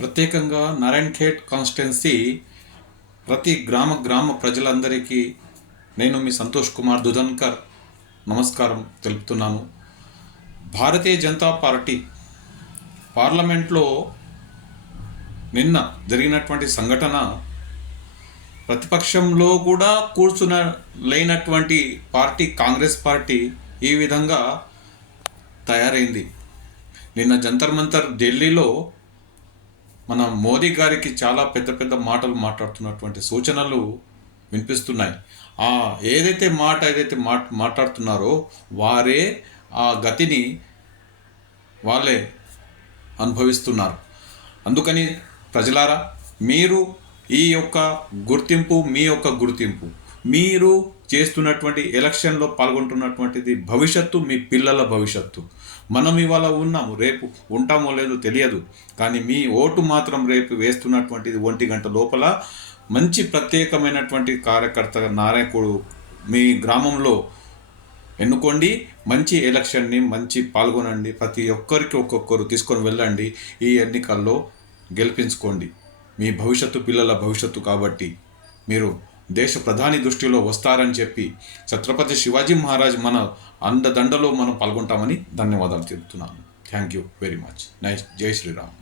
ప్రత్యేకంగా నారాయణఖేడ్ కాన్స్టిట్యున్సీ ప్రతి గ్రామ ప్రజలందరికీ నేను మీ సంతోష్ కుమార్ దుధన్కర్ నమస్కారం తెలుపుతున్నాను. భారతీయ జనతా పార్టీ పార్లమెంట్లో నిన్న జరిగినటువంటి సంఘటన ప్రతిపక్షంలో కూడా లేనటువంటి పార్టీ కాంగ్రెస్ పార్టీ ఈ విధంగా తయారైంది. నిన్న జంతర్ మంతర్ ఢిల్లీలో మన మోదీ గారికి చాలా పెద్ద పెద్ద మాటలు మాట్లాడుతున్నటువంటి సూచనలు వినిపిస్తున్నాయి. ఏదైతే మాట్లాడుతున్నారో వారే ఆ గతిని వాళ్ళే అనుభవిస్తున్నారు. అందుకని ప్రజలారా, మీరు ఈ యొక్క గుర్తింపు మీరు చేస్తున్నటువంటి ఎలక్షన్లో పాల్గొంటున్నటువంటిది భవిష్యత్తు, మీ పిల్లల భవిష్యత్తు. మనం ఇవాళ ఉన్నాము, రేపు ఉంటామో లేదో తెలియదు, కానీ మీ ఓటు మాత్రం రేపు వేస్తున్నటువంటిది 1 గంట లోపల మంచి ప్రత్యేకమైనటువంటి కార్యకర్త నాయకుడు మీ గ్రామంలో ఎన్నుకోండి. మంచి ఎలక్షన్ని పాల్గొనండి. ప్రతి ఒక్కరికి ఒక్కొక్కరు తీసుకొని వెళ్ళండి. ఈ ఎన్నికల్లో గెలిపించుకోండి. మీ భవిష్యత్తు పిల్లల భవిష్యత్తు కాబట్టి మీరు దేశ ప్రధాని దృష్టిలో వస్తారని చెప్పి ఛత్రపతి శివాజీ మహారాజ్ మన అండదండలో మనం పాల్గొంటామని ధన్యవాదాలు తెలుపుతున్నాను. Thank you very much. జై శ్రీరామ్.